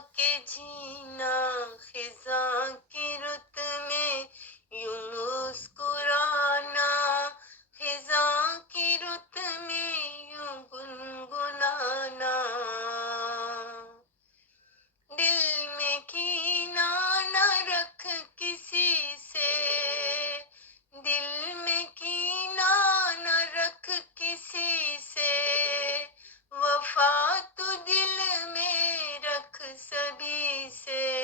के जीना, खिजा की रुत में यूं मुस्कुराना, खिजा की रुत में यूं गुनगुनाना। दिल में कीना न रख किसी से, दिल में कीना न रख किसी से, वफा तू दिल में रख सभी से।